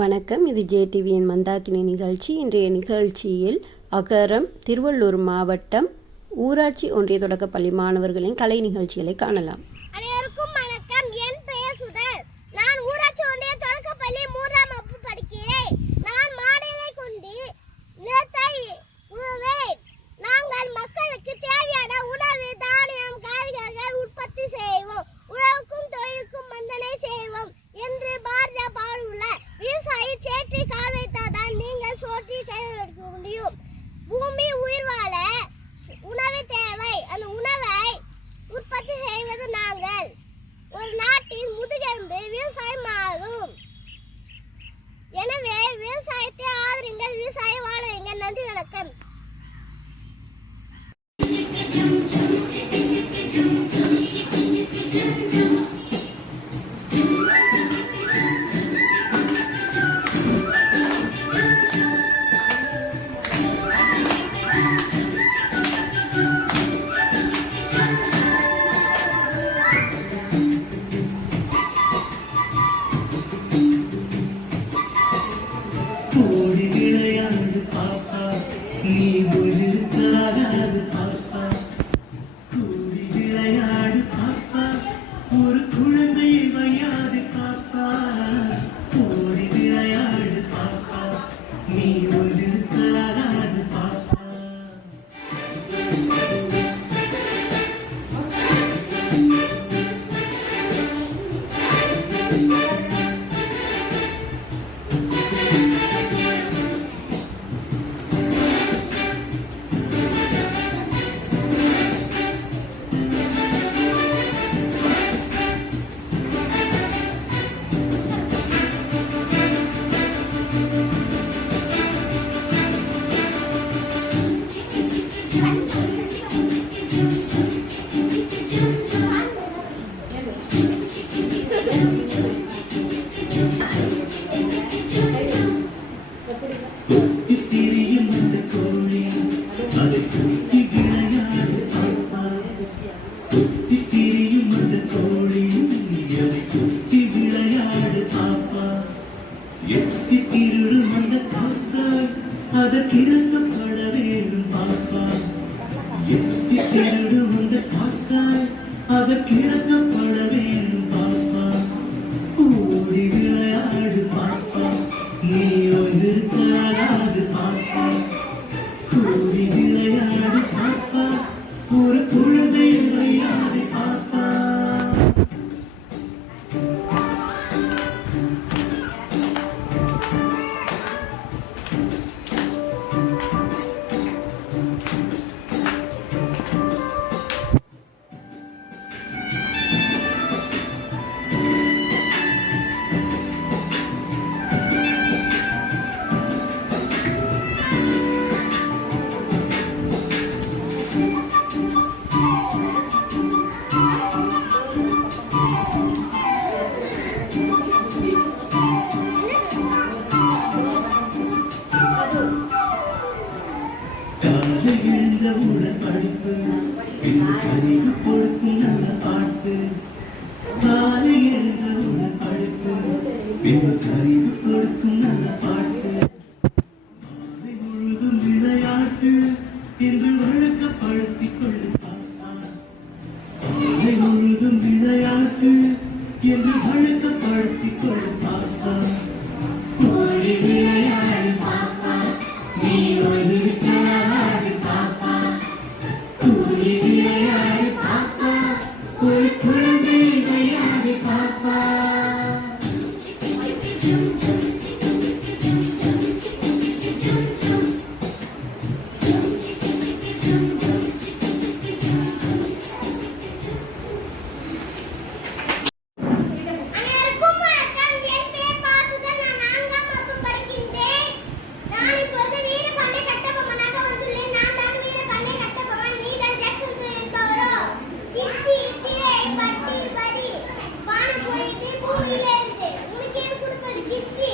வணக்கம். இது ஜேடிவியின் மந்தாக்கினி நிகழ்ச்சி. இன்றைய நிகழ்ச்சியில் அகரம் திருவள்ளூர் மாவட்டம் ஊராட்சி ஒன்றிய தொடக்கப்பள்ளி மாணவர்களின் கலை நிகழ்ச்சிகளை காணலாம். அனைவருக்கும் வணக்கம். என் பெயர் சுதர். நான் ஊராட்சி ஒன்றிய தொடக்கப்பள்ளி 3ஆம் வகுப்பு படிக்கிறேன். நான் மாடுகளை கொண்டு நிலத்தை உழுவேன். நாங்கள் மக்களுக்கு தேவையான உணவு, தானியம், காய்கறிகள் உற்பத்தி செய்வோம். உழவுக்கும் தொழிலுக்கும் மந்தனை செய்வோம் என்று பாரத பாடுள்ள விவசாயி சேற்றி கால் வைத்தால்தான் நீங்கள் சோற்றி கையெடுக்க முடியும். பூமி உயிர் வாழ உணவு தேவை. அந்த உணவை உற்பத்தி செய்வது நாங்கள். ஒரு நாட்டின் முதுகெலும்பு விவசாயம் ஆகும். எனவே விவசாயத்தை ஆதரிங்கள், விவசாயம் வாழ வைங்க. நன்றி, வணக்கம். ஓடி விளையாடு பாப்பா, நீ ஒழுக்காகாது பாப்பா. கூடி விளையாடு பாப்பா, ஒரு குழந்தை வையாது பாப்பா. ஓடி விளையாடு பாப்பா, நீ ஒழுக்காகாது பாப்பா. கொத்தி திரியும் அந்த கோழி, அதை கொத்தி விளையாடு பாப்பா. கொத்தி திரியும் அந்த கோழி, அதை கொத்தி விளையாடு பாப்பா. எத்தி திருடும் அந்த காத்தாய், அதற்கிறக்கப்பட வேண்டும் பாப்பா. எத்தி திருடும் அந்த காத்தாய், அதற்கிறக்கப்பட வேண்டும் பாப்பா. ஓடி விளையாடு பாப்பா, நீ ஒன்று தராது பாப்பா. கூடி விளையாடு பாப்பா, ஒரு குழந்தை விளையாடு பாப்பா. காலை எழுந்தவுடன் படிப்பு, பின்பு கனிவு கொடுக்கும் நல்ல பாட்டு. காலை எழுந்தவுடன் படிப்பு, பின்பு கனிவு கொடுக்கும் நல்ல பாட்டு. மாலை முழுதும் விளையாட்டு என்று வழக்கப்படுத்திக் கொள்ளு பாப்பா. மாலை முழுதும் விளையாட்டு என்று வழக்கப்படுத்திக் கொள்ளு பாப்பா. ஓடி விளையாடு பாப்பா, நீ ஒரு விளையாடு பாப்பா. கூடி விளையாடு பாப்பா, ஒரு குழந்தை விளையாடு பாப்பா. அனைவருக்கும் வணக்கம். என் பெயர் பாசுதன். நான் 4ஆம் வகுப்பு படிக்கின்றேன். நான் இப்போது வீரபாண்டிய கட்டபொம்மனாக வந்துள்ளேன். நான் தான் வீரபாண்டிய கட்டபொம்மன். நீதான் ஜாக்சன் துரை என்பவரோ? கிஸ்தி, திரை, பட்டி, பரி, வானம் பொழியுது, பூமியிலிருந்து. உனக்கு ஏன் கொடுப்பது கிஸ்தி?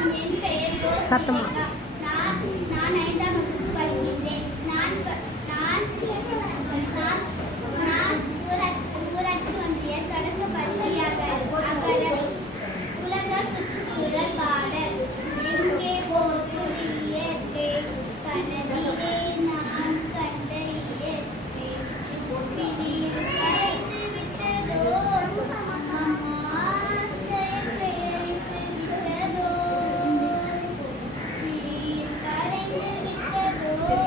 என் பெயர் சத்தமா. நான் 5ஆம் வகுப்பு படிக்கிறேன். நான் ஊராட்சி ஒன்றிய தொடக்கப்பள்ளி அகரம். உலக சுற்றுச்சூழல் பாடல். எங்கே போகுது இயற்கை, கனவிலே நான் கண்ட இயற்கை, பிடியில் கரைந்து விட்டதோ, ஆசை பெயர்ந்து விட்டதோ, பிடியில் கரைந்து விட்டதோ,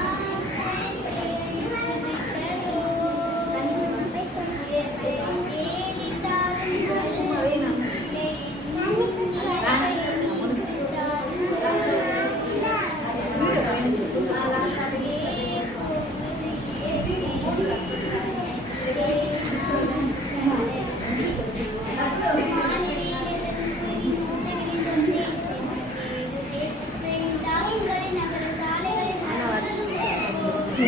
ஆசை பெயர்ந்து விட்டதோ, இயற்கை தேடி தாருங்கள், இல்லை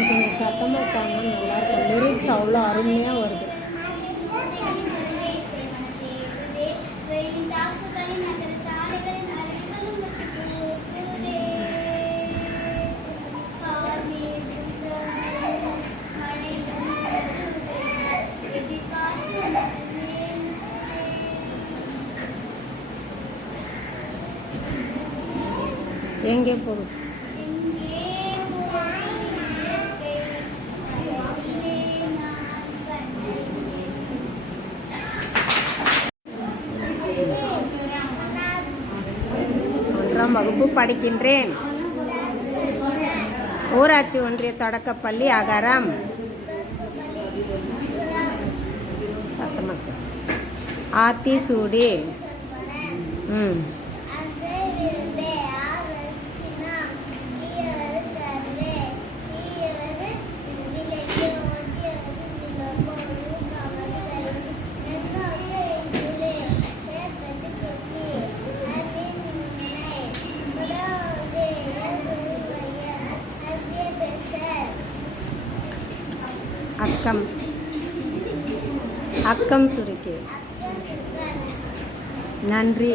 கொஞ்சம் சத்தமாக இருக்காங்க, நல்லாயிருக்கும். லிரிக்ஸ் அவ்வளோ அருமையாக வருது. எங்கே போகுது? ஒன்றாம் வகுப்பு படிக்கின்றேன். ஊராட்சி ஒன்றிய தொடக்கப்பள்ளி அகரம். சத்தமாக சார். ஆத்தி சூடி. அக்கம் சுருக்கி. நன்றி.